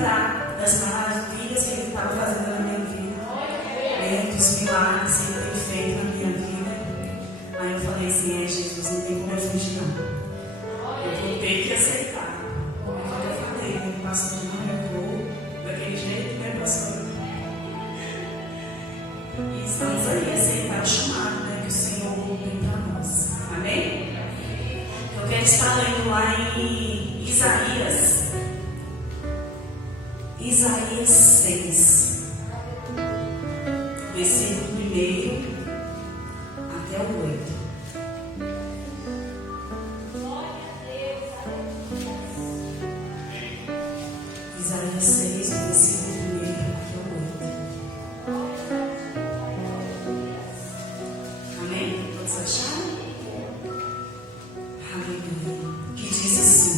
lembrar das maravilhas que Ele estava fazendo na minha vida, dos milagres que Ele tem feito na minha vida. Aí eu falei assim: Jesus, não tem como eu fugir, não. Eu vou ter que aceitar. Eu falei, pastor, não, eu vou daquele jeito, né, pastor? E estamos aí a aceitar o chamado, né, que o Senhor tem para nós. Amém? Eu quero estar lendo lá em Isaías 6, versículo 1 até o 8. Isaías 6, versículo 1 até o 8. Amém? Todos acharam? Aleluia. Que diz assim: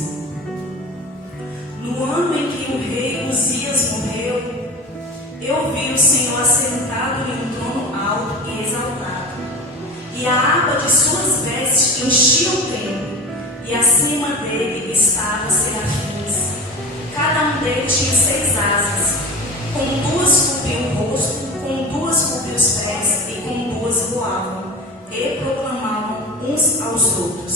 no ano em que o rei Uzias morreu, eu vi o Senhor assentado em um trono alto e exaltado, e a aba de suas vestes enchia o templo, e acima dele estavam serafins. Cada um deles tinha 6 asas, com 2 cobriam o rosto, com 2 cobriam os pés, e com 2 voavam, e proclamavam uns aos outros: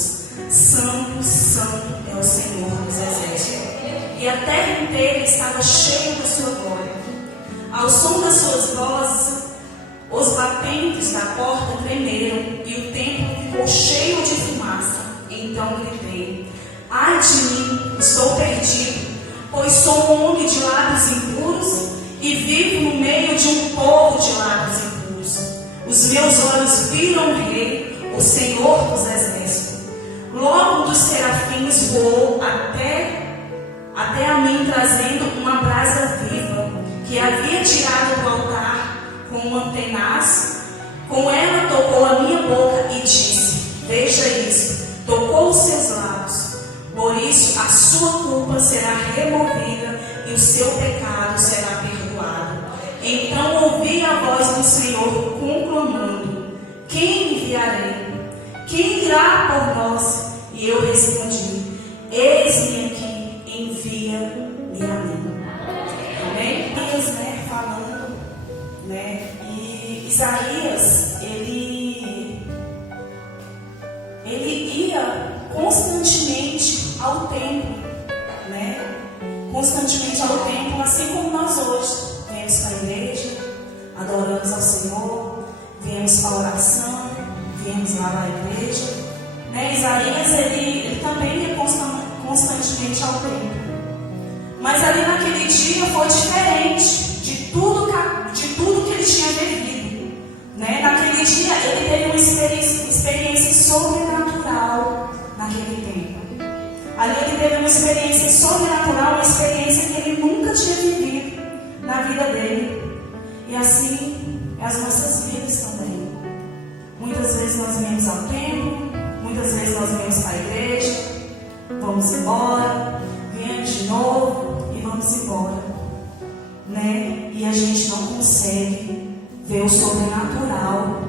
Santo, Santo é o Senhor dos exércitos. E a terra inteira estava cheia da sua glória. Ao som das suas vozes, os batentes da porta tremeram, e o templo ficou cheio de fumaça. Então gritei: ai de mim, estou perdido, pois sou um homem de lábios impuros, e vivo no meio de um povo de lábios impuros. Os meus olhos viram o Rei, o Senhor dos exércitos. Logo um dos serafins voou até a mim, trazendo uma brasa viva, que havia tirado do altar com uma tenaz. Com ela tocou a minha boca e disse: veja isso, tocou os seus lábios. Por isso a sua culpa será removida e o seu pecado será perdoado. Então ouvi a voz do Senhor conclamando: quem enviarei? Quem irá por nós? E eu respondi: eis-me aqui, envia-me a mim. Amém? Isaías, falando, e Isaías, ele ia constantemente ao templo, constantemente ao templo, assim como nós hoje viemos para a igreja, adoramos ao Senhor, viemos para a oração, viemos lá na igreja. Isaías, ele também ia constantemente ao templo. Mas ali naquele dia foi diferente de tudo que ele tinha vivido. Naquele dia ele teve uma experiência sobrenatural naquele tempo. Ali ele teve uma experiência sobrenatural, uma experiência que ele nunca tinha vivido na vida dele. E assim é as nossas vidas também. Muitas vezes nós viemos ao templo, muitas vezes nós viemos para a igreja, vamos embora, viemos de novo e vamos embora, E a gente não consegue ver o sobrenatural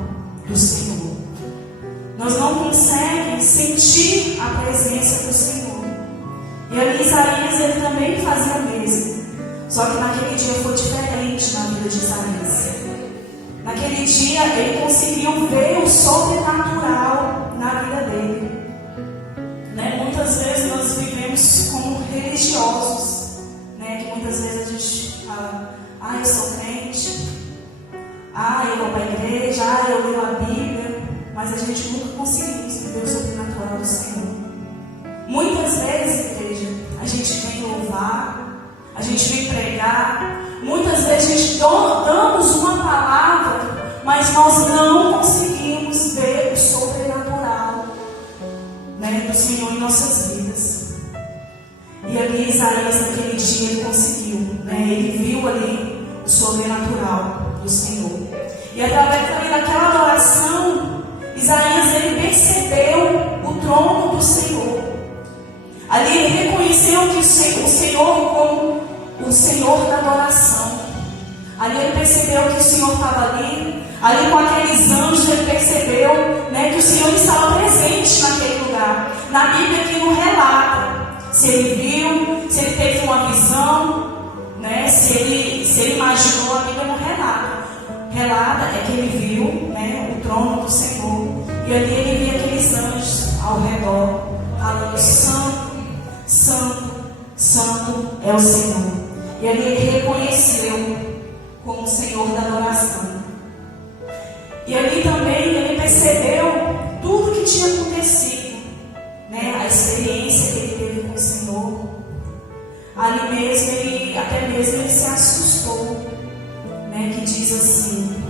do Senhor. Nós não conseguimos sentir a presença do Senhor. E ali Isaías, ele também fazia o mesmo. Só que naquele dia foi diferente na vida de Isaías. Naquele dia ele conseguiu ver o sobrenatural na vida dele. Muitas vezes nós vivemos como religiosos, que muitas vezes a gente fala: eu sou crente, eu vou para a igreja, eu leio a Bíblia, mas a gente nunca conseguimos viver o sobrenatural do Senhor. Muitas vezes, igreja, a gente vem louvar, a gente vem pregar, muitas vezes a gente damos uma palavra, mas nós não conseguimos ver o sobrenatural do Senhor em nossas vidas. E ali Isaías, naquele dia, ele conseguiu, ele viu ali o sobrenatural do Senhor. E através também daquela adoração, Isaías, ele percebeu o trono do Senhor. Ali ele reconheceu que o Senhor como o Senhor da adoração. Ali ele percebeu que o Senhor estava ali com aqueles anjos, ele percebeu que o Senhor estava presente naquele lugar. Na Bíblia aqui não relata se ele viu, se ele teve uma visão, né, se ele imaginou, a Bíblia não relata. Relata é que ele viu, né, o trono do Senhor. E ali ele via aqueles anjos ao redor, falando: Santo, Santo, Santo é o Senhor. E ali ele reconheceu como o Senhor da adoração. E ali também ele percebeu tudo que tinha acontecido, né, a experiência que ele teve com o Senhor. Ali mesmo, até mesmo ele se assustou, né, que diz assim: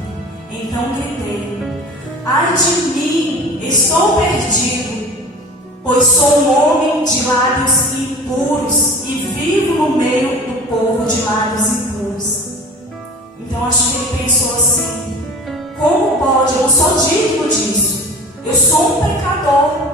então gritei: ai de mim, estou perdido, pois sou um homem de lábios impuros e vivo no meio do povo de lábios impuros. Então acho que ele pensou assim: como pode? Eu não sou digno disso, eu sou um pecador.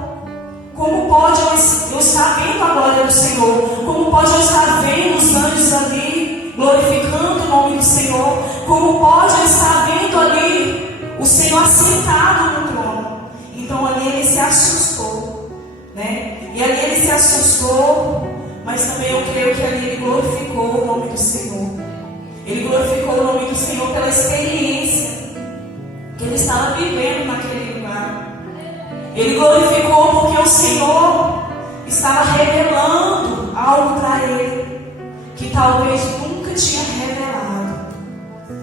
Como pode eu estar vendo a glória do Senhor? Como pode eu estar vendo os anjos ali glorificando o nome do Senhor? Como pode eu estar vendo ali o Senhor assentado no trono? Então ali ele se assustou, né? E ali ele se assustou, mas também eu creio que ali ele glorificou o nome do Senhor. Ele glorificou o nome do Senhor pela experiência que ele estava vivendo naquele lugar. Ele glorificou porque o Senhor estava revelando algo para ele que talvez nunca tinha revelado.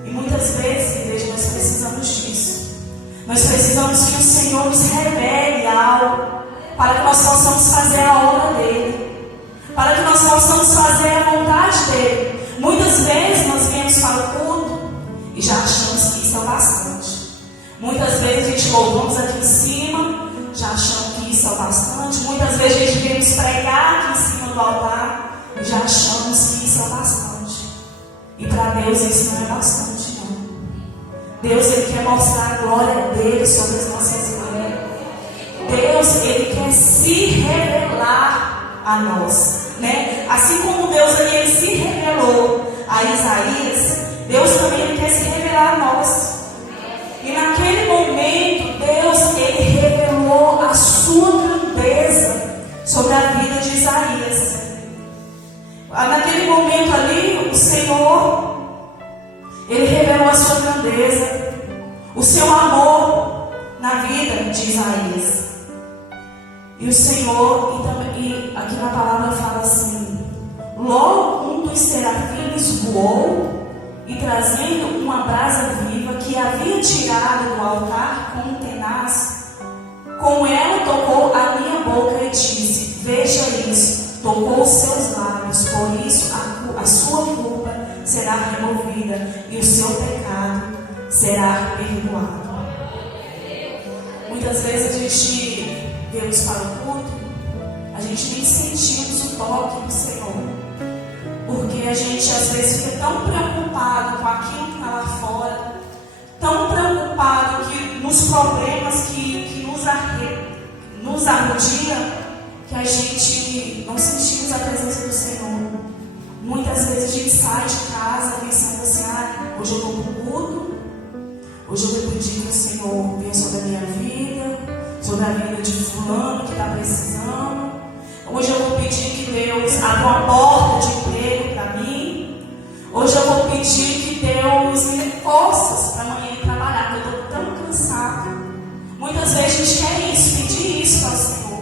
E muitas vezes, igreja, nós precisamos disso. Nós precisamos que o Senhor nos revele algo para que nós possamos fazer a obra dele, para que nós possamos fazer a vontade dele. Muitas vezes nós viemos para o culto e já achamos que isso é bastante. Muitas vezes a gente louvamos aqui em cima, já achamos que isso é bastante. Muitas vezes a gente vem nos pregar aqui em cima do altar e já achamos que isso é bastante. E para Deus isso não é bastante, não. Deus, Ele quer mostrar a glória dele sobre as nossas vidas. Deus, Ele quer se revelar a nós, né? Assim como Deus ali, Ele se revelou a Isaías, Deus também Ele quer se revelar a nós. E naquele momento, Deus, Ele revelou a sua grandeza sobre a vida de Isaías. Naquele momento ali, o Senhor, Ele revelou a sua grandeza, o seu amor na vida de Isaías. E o Senhor, e aqui na palavra fala assim: logo um dos serafins voou e, trazendo uma brasa viva que havia tirado do altar com um tenaz, com ela tocou a minha boca e disse: veja isso, tocou os seus lábios, por isso a sua culpa será removida e o seu pecado será perdoado. Muitas vezes a gente vemos para o culto, a gente nem sentimos o toque do Senhor, porque a gente às vezes fica tão preocupado com aquilo que está lá fora, tão preocupado nos problemas que nos arrodiam, que a gente não sentimos a presença do Senhor. Muitas vezes a gente sai de casa pensando assim: hoje eu vou para o culto, hoje eu vou pedir que o Senhor venha sobre a minha vida, sobre a vida de fulano que está precisando. Hoje eu vou pedir que Deus abra uma porta de emprego para mim. Hoje eu vou pedir que Deus me dê forças para amanhã ir trabalhar, porque eu estou tão cansado. Muitas vezes a gente quer isso, pedir isso para o Senhor.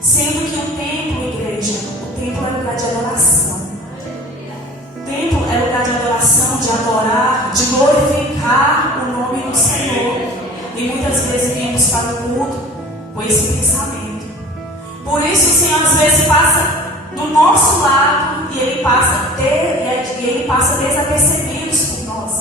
Sendo que o templo, igreja, o templo é lugar de adoração. O templo é lugar de adoração, de adorar, de glorificar o nome do Senhor. E muitas vezes viemos para o culto com esse pensamento. Por isso o Senhor às vezes passa do nosso lado e Ele passa desapercebido por nós.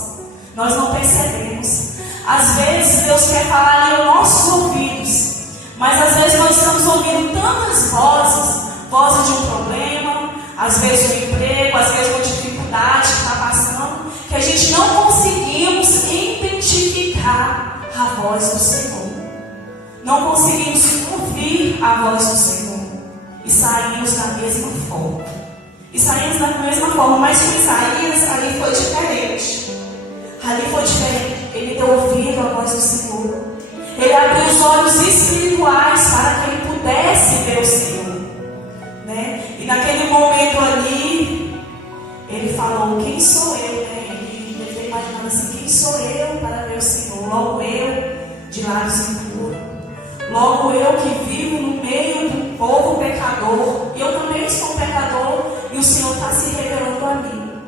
Nós não percebemos. Às vezes Deus quer falar ali aos nossos ouvidos, mas às vezes nós estamos ouvindo tantas vozes de um problema, às vezes de um emprego, às vezes uma dificuldade que está passando, que a gente não conseguimos identificar a voz do Senhor. Não conseguimos ouvir a voz do Senhor. E saímos da mesma forma. Mas com Isaías ali foi diferente. Ele deu ouvido à voz do Senhor. Ele abriu os olhos espirituais para que ele pudesse ver o Senhor, né? E naquele momento ali, ele falou: quem sou eu, né? Ele deve ter imaginado assim: quem sou eu para ver o Senhor? Logo eu, de lábios impuros, logo eu que vivo no meio do povo pecador, e eu também sou um pecador, e o Senhor está se revelando a mim.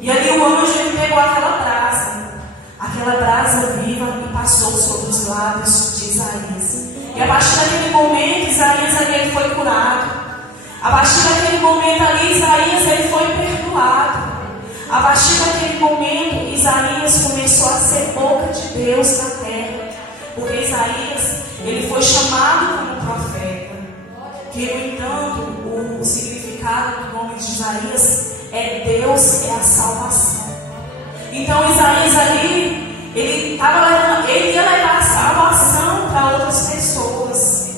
E ali o anjo, ele pegou aquela brasa viva, e passou sobre os lábios de Isaías. E a partir daquele momento, Isaías ali, ele foi curado. A partir daquele momento ali, Isaías, ele foi perdoado. A partir daquele momento, Isaías começou a ser boca de Deus na terra. Porque Isaías, ele foi chamado como profeta. Que, no entanto, o significado do nome de Isaías é Deus é a salvação. Então Isaías ali, ele ia levar a salvação para outras pessoas.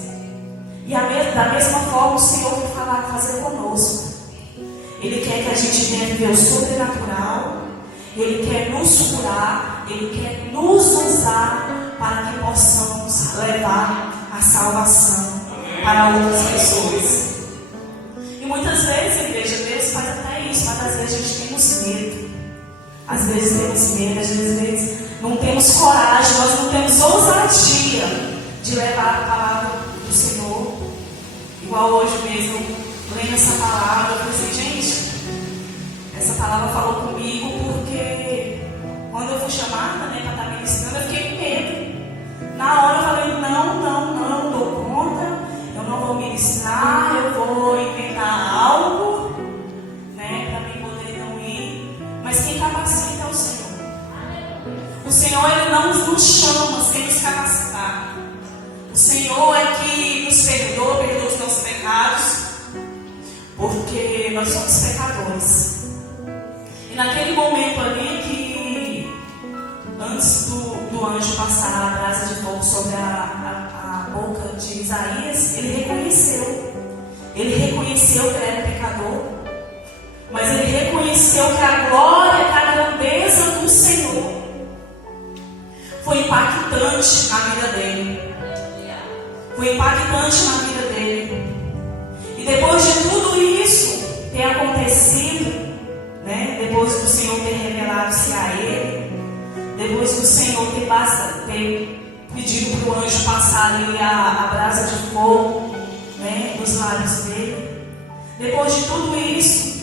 E da mesma forma o Senhor quer fazer conosco. Ele quer que a gente venha viver o sobrenatural. Ele quer nos curar. Ele quer nos usar para que possamos levar a salvação para outras pessoas. E muitas vezes, igreja, Deus faz até isso, mas às vezes a gente temos medo. Às vezes temos medo, às vezes não temos coragem, nós não temos ousadia de levar a palavra do Senhor. Igual hoje mesmo, lendo essa palavra, eu falei assim: gente, essa palavra falou comigo porque quando eu fui chamada, né, para estar ministrando, eu fiquei com medo. Na hora eu falei: não dou conta, eu não vou ministrar, eu vou inventar algo, né, para mim poder não ir. Mas quem capacita é o Senhor. O Senhor, ele não nos chama sem nos capacitar. O Senhor é que nos perdoa os nossos pecados, porque nós somos pecadores. E naquele momento ali que, antes do anjo passar a brasa de fogo sobre a boca de Isaías, ele reconheceu que ele era pecador, mas ele reconheceu que a glória, que a grandeza do Senhor foi impactante na vida dele. Foi impactante na vida dele. E depois de tudo isso ter acontecido, né, depois do Senhor ter revelado-se a ele, depois do Senhor ter pedido para o anjo passar ali a brasa de fogo, né, nos lábios dele, depois de tudo isso,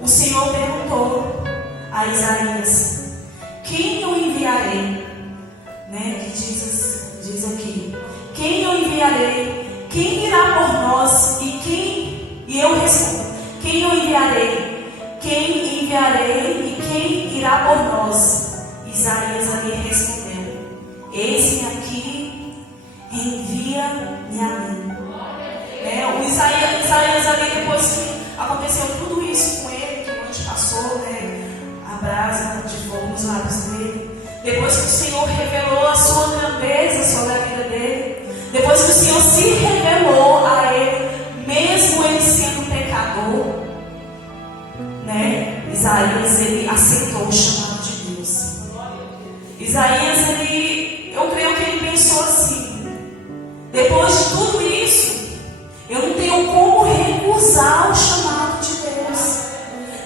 o Senhor perguntou a Isaías: quem eu enviarei? Né, que diz aqui: quem eu enviarei? Quem irá por nós? E eu respondo: quem eu enviarei? Quem enviarei e quem irá por nós? Isaías ali respondeu: eis-me aqui, envia-me a mim. O Isaías ali, depois que aconteceu tudo isso com ele, que o anjo passou, né, a brasa de fogo nos lábios dele, depois que o Senhor revelou a sua grandeza sobre a vida dele, depois que o Senhor se revelou a ele, mesmo ele sendo pecador, né, Isaías, ele aceitou o chamado de Deus. Isaías, eu creio que ele pensou assim: depois de tudo isso, eu não tenho como recusar o chamado de Deus.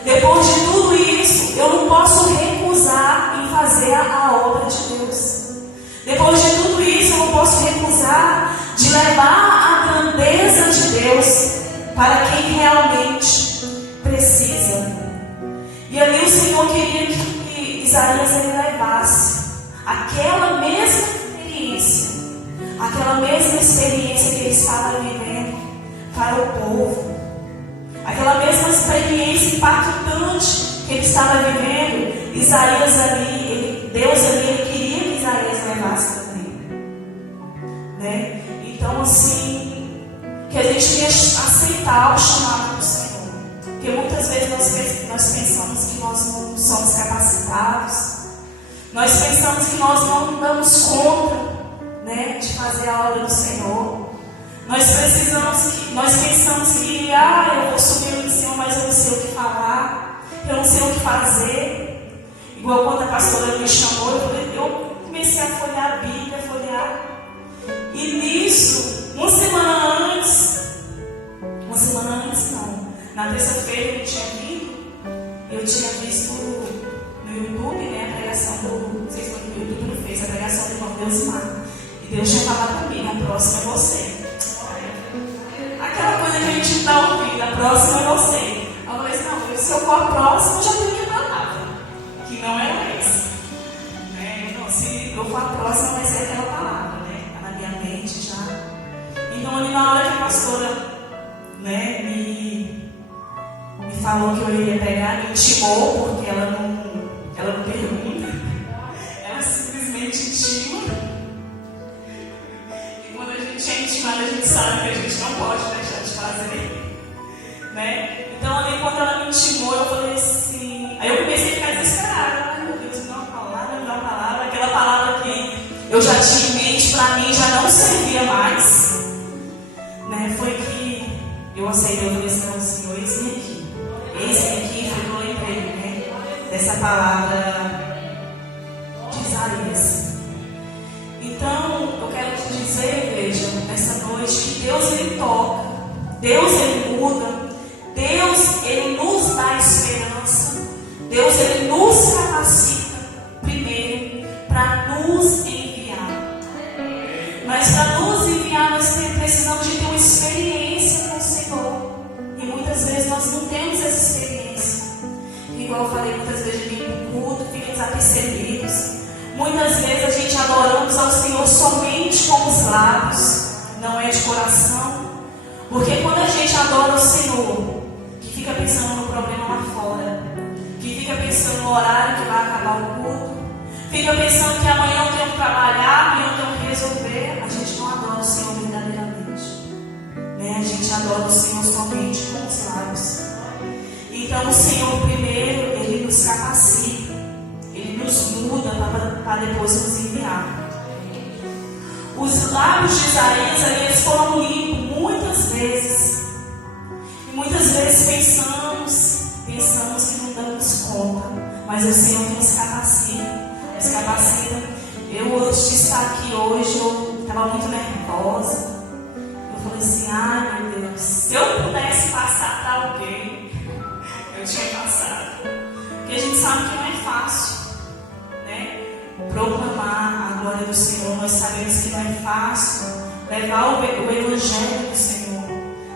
Depois de tudo isso, eu não posso recusar em fazer a obra de Deus. Depois de tudo isso, eu não posso recusar de levar a grandeza de Deus para quem realmente precisa. E ali o Senhor queria que Isaías ele levasse aquela mesma experiência que ele estava vivendo para o povo, aquela mesma experiência impactante que ele estava vivendo. Isaías ali, Deus ali, ele queria que Isaías levasse também, né? Então, assim, que a gente ia aceitar o chamado do Senhor, porque muitas vezes nós pensamos que nós não somos capacitados, nós pensamos que nós não damos conta, né, de fazer a obra do Senhor. Nós pensamos que eu vou subir no cima, mas eu não sei o que falar, eu não sei o que fazer. Igual quando a pastora me chamou, eu comecei a folhear a Bíblia, e nisso, uma semana antes não, na terça-feira eu tinha vindo, eu tinha visto no YouTube, né, a pregação não sei se foi no YouTube, não fez, a pregação do irmão Deusmar. E Deus tinha falado comigo, a próxima é você. Aquela coisa que a gente está ouvindo, a próxima é você. Eu falei assim, não, se eu for a próxima, eu já tenho minha palavra, que não é essa. Né? Não, se eu for a próxima, vai ser aquela palavra, né? Está na minha mente já. Então, ali na hora que a pastora, né, me falou que eu iria pegar, me intimou, porque ela não pergunta, ela simplesmente intima. E quando a gente é intimada, a gente sabe que a gente não pode deixar de fazer, né? Então, ali quando ela me intimou, eu falei assim, aí eu comecei a ficar desesperada. Ai, meu Deus, me dá uma palavra, aquela palavra que eu já tinha em mente, para mim já não servia mais, né? Foi que eu aceitei, eu falei assim, Senhor, eis-me aqui. Esse aqui foi que eu lembrei, né, dessa palavra de Isaías. Então, eu quero te dizer, igreja, nessa noite, que Deus ele toca, Deus ele muda, Deus ele nos dá esperança, Deus ele nos capacita primeiro para nos enviar. Mas para nos enviar, nós precisamos de ter uma experiência com o Senhor. E muitas vezes nós não temos essa experiência. Igual eu falei, muitas vezes a gente no culto fica desapercebidos. Muitas vezes a gente adoramos ao Senhor somente com os lábios, não é de coração. Porque quando a gente adora o Senhor, que fica pensando no problema lá fora, que fica pensando no horário que vai acabar o culto, fica pensando que amanhã eu tenho que trabalhar, amanhã eu tenho que resolver, a gente não adora o Senhor verdadeiramente. Né? A gente adora o Senhor somente com os lábios. Então o Senhor primeiro, Ele nos capacita, Ele nos muda para depois nos enviar. Os lábios de Isaías, eles foram limpos muitas vezes. E muitas vezes pensamos que não damos conta, mas o Senhor nos capacita. Eu, antes de estar aqui hoje, eu estava muito nervosa. Eu falei assim, ai meu Deus, se eu pudesse passar para alguém, eu tinha passado. Porque a gente sabe que não é fácil, né? Proclamar a glória do Senhor. Nós sabemos que não é fácil levar o Evangelho do Senhor.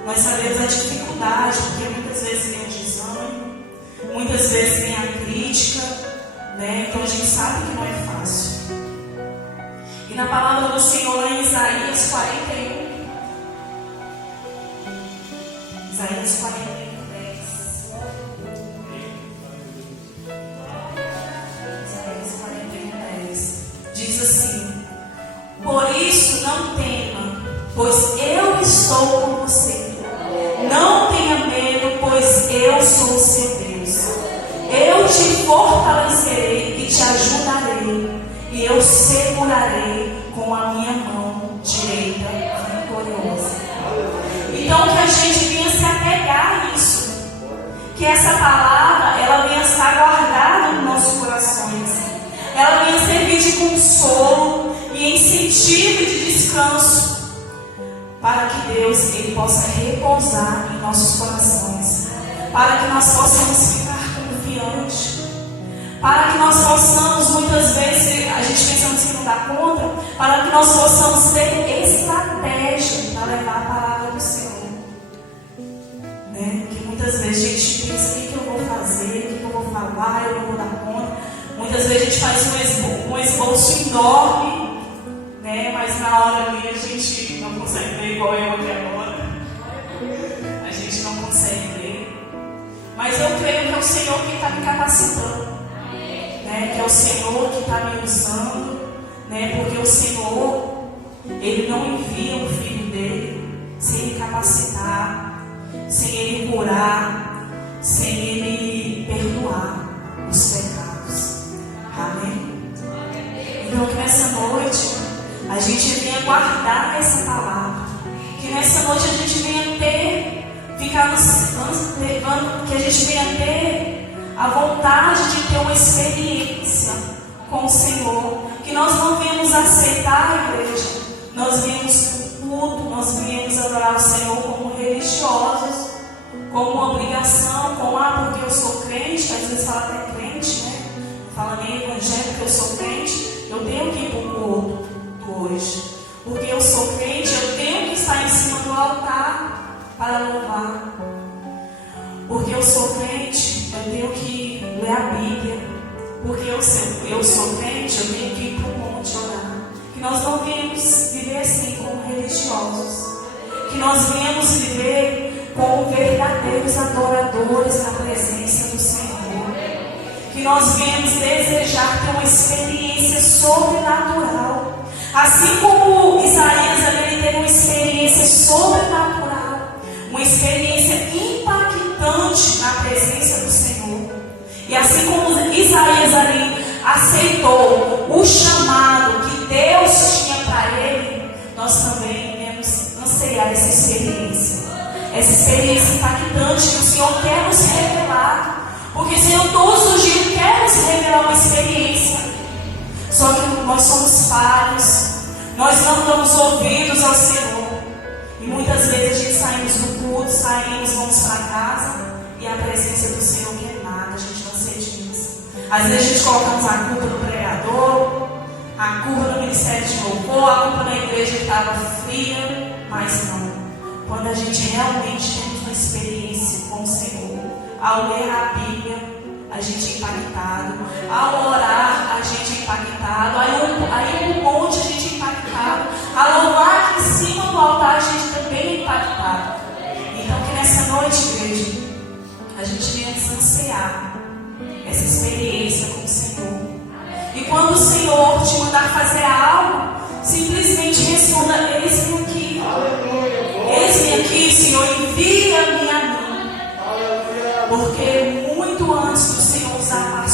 Nós sabemos a dificuldade, porque muitas vezes vem o desânimo, muitas vezes vem a crítica, né? Então a gente sabe que não é fácil. E na palavra do Senhor, lá em Isaías 41, Isaías 41, 10. Isaías 41, 10. Diz assim: por isso não tema, pois eu estou com você. Não tenha medo, pois eu sou o seu Deus. Eu te fortalecerei e te ajudarei, e eu segurarei com a minha mão direita vitoriosa. Então que a gente venha se apegar a isso, que essa palavra ela venha estar guardada nos nossos corações, ela venha servir de consolo e incentivo e de descanso, para que Deus ele possa repousar em nossos corações, para que nós possamos ficar confiantes, para que nós possamos, muitas vezes a gente pensando que não dá conta, para que nós possamos ter estratégia para levar a palavra do Senhor, né? Que muitas vezes a gente pensa, o que eu vou fazer, o que eu vou falar, eu não vou dar conta. Muitas vezes a gente faz um esboço enorme, né? Mas na hora ali a gente não consegue ver, igual eu aqui agora. A gente não consegue ver. Mas eu creio que é o Senhor que está me capacitando, né? Que é o Senhor que está me usando, né? Porque o Senhor, Ele não envia o Filho dele sem Ele capacitar, sem Ele curar, sem Ele perdoar os pecados. Amém? Então que nessa noite a gente venha guardar essa palavra, que nessa noite a gente venha ter, que a gente venha ter a vontade de ter uma experiência com o Senhor, que nós não viemos aceitar a igreja, nós viemos para o culto, nós viemos adorar o Senhor como religiosos, como uma obrigação, porque eu sou crente, às vezes fala até crente, né? Fala nem evangelho, que eu sou crente, eu tenho que ir para o culto hoje. Porque eu sou crente, eu tenho que estar em cima do altar para louvar. Porque eu sou crente, eu tenho que ler a Bíblia. Porque eu sou crente, eu tenho que ir para o monte orar. Que nós não viemos viver assim como religiosos. Que nós viemos viver como verdadeiros adoradores na presença do Senhor. Que nós viemos desejar ter uma experiência sobrenatural. Assim como Isaías ali teve uma experiência sobrenatural, uma experiência impactante na presença do Senhor. E assim como Isaías ali aceitou o chamado que Deus tinha para ele, nós também iremos anseiar essa experiência impactante que o Senhor quer nos revelar. Porque o Senhor todos os dias quer nos revelar uma experiência. Só que nós somos falhos, nós não damos ouvidos ao Senhor. E muitas vezes a gente saímos do culto, vamos para casa, e a presença do Senhor não é nada, a gente não sente isso. Às vezes a gente colocamos a culpa no pregador, a culpa no ministério de louvor, a culpa na igreja que estava fria, mas não. Quando a gente realmente temos uma experiência com o Senhor, ao ler a Bíblia, a gente é impactado. Ao orar, a gente é impactado. Aí no monte, a gente é impactado. Ao louvar aqui em cima do altar, a gente também é impactado. Então, que nessa noite, igreja, a gente venha ansiar essa experiência com o Senhor. E quando o Senhor te mandar fazer algo, simplesmente responda: eis-me aqui. Eis-me aqui, Senhor, envia-me a mim. Porque muito antes do Senhor usar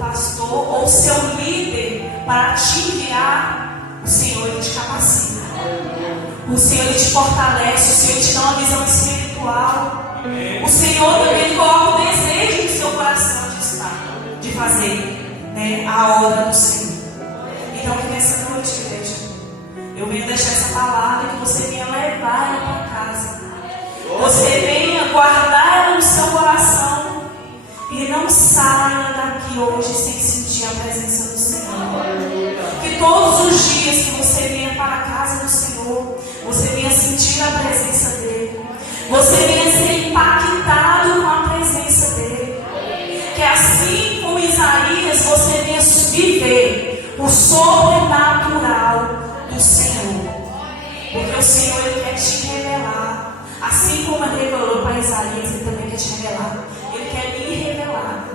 pastor ou seu líder para te enviar, o Senhor ele te capacita. O Senhor ele te fortalece, o Senhor ele te dá uma visão espiritual. O Senhor também coloca o desejo no seu coração de fazer, né, a obra do Senhor. Então que nessa noite, igreja, eu venho deixar essa palavra que você venha levar ela para casa. Você venha guardar ela no seu coração e não saia daqui hoje sem sentir a presença do Senhor. Que todos os dias que você venha para a casa do Senhor, você venha sentir a presença dEle. Você venha ser impactado com a presença dEle. Que assim como Isaías, você venha viver o sobrenatural do Senhor. Porque o Senhor ele quer te revelar. Assim como ele revelou para Isaías, ele também quer te revelar. Ele quer me revelar.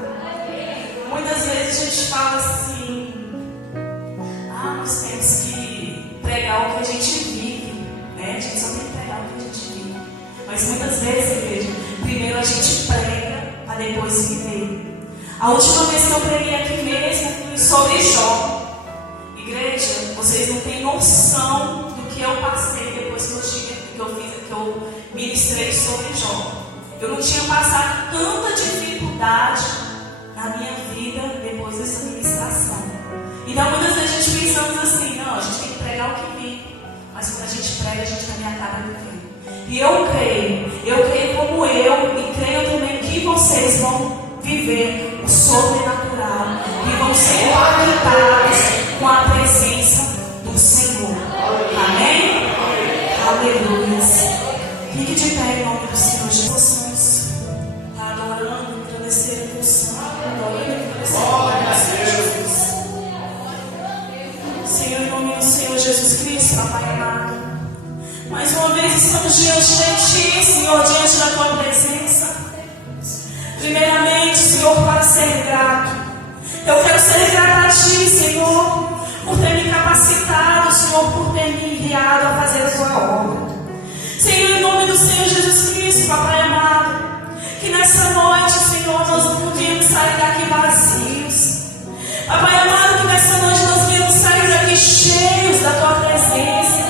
Muitas vezes a gente fala assim: nós temos que pregar o que a gente vive, né? A gente só tem que pregar o que a gente vive. Mas muitas vezes, igreja, primeiro a gente prega para depois viver. A última vez que eu preguei aqui mesmo foi sobre Jó. Igreja, vocês não têm noção do que eu passei depois que eu ministrei sobre Jó. Eu não tinha passado tanta dificuldade na minha vida depois dessa ministração. Então muitas vezes a gente pensamos assim: não, a gente tem que pregar o que vive. Mas quando a gente prega, a gente também acaba vivendo. E eu creio como eu, e creio também que vocês vão viver o sobrenatural e vão ser impactados com a presença do Senhor. Amém? Aleluia. Fique de pé em nome do Senhor Jesus. Está adorando, agradecer a Deus Santo. Adorando, agradecer a Deus Jesus. Senhor, em nome do Senhor Jesus Cristo, Papai amado. Mais uma vez estamos diante de Ti, Senhor, diante da Tua presença. Primeiramente, Senhor, para ser grato. Eu quero ser grato a Ti, Senhor, por ter me capacitado, Senhor, por ter me enviado a fazer a Tua obra. Senhor, em nome do Senhor Jesus Cristo, Papai amado, que nessa noite, Senhor, nós não podíamos sair daqui vazios. Papai amado, que nessa noite nós viemos sair daqui cheios da Tua presença.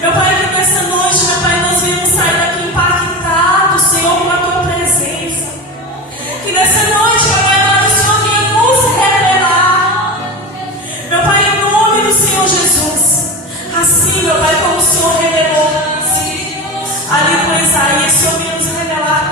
Meu Pai, que nessa noite, meu Pai, nós viemos sair daqui impactados, Senhor, com a Tua presença. Que nessa noite, Papai amado, o Senhor venha nos revelar. Meu Pai, em nome do Senhor Jesus, assim, meu Pai, como o Senhor revelou ali com Isaías, o Senhor venha nos revelar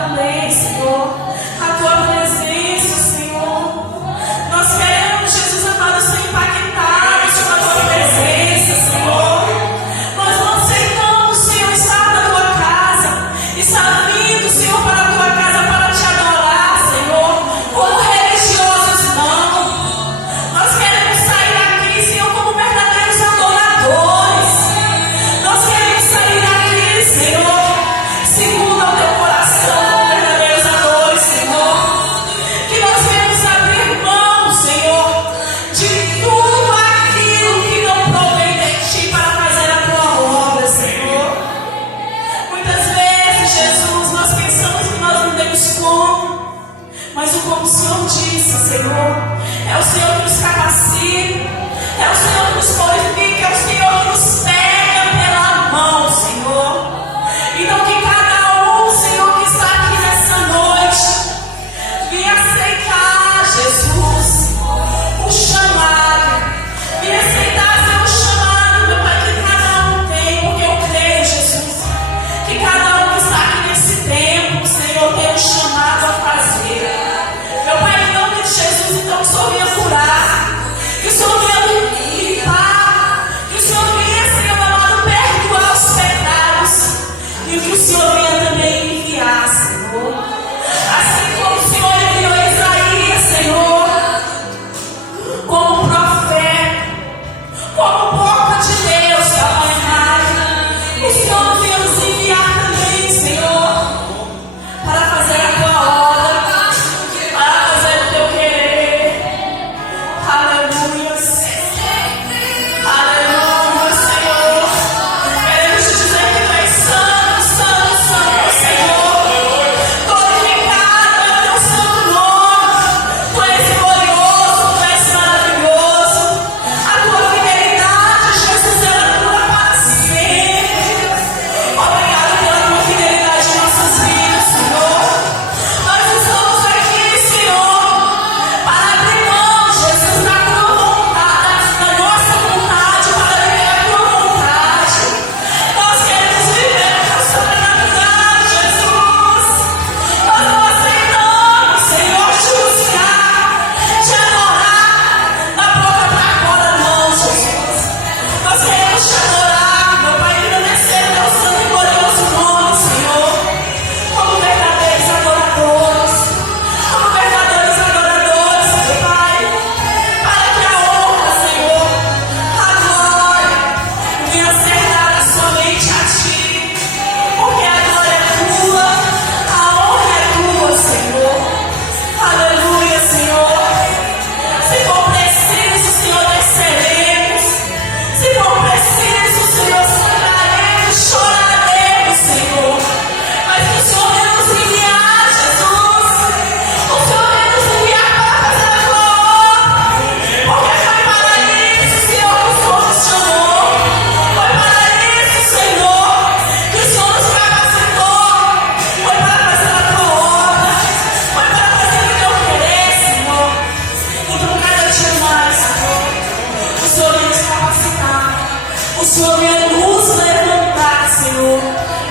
Senhor venha nos levantar, Senhor,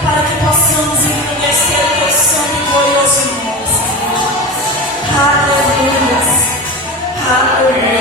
para que possamos engrandecer o teu santo e glorioso nome, Senhor. Aleluia. Aleluia.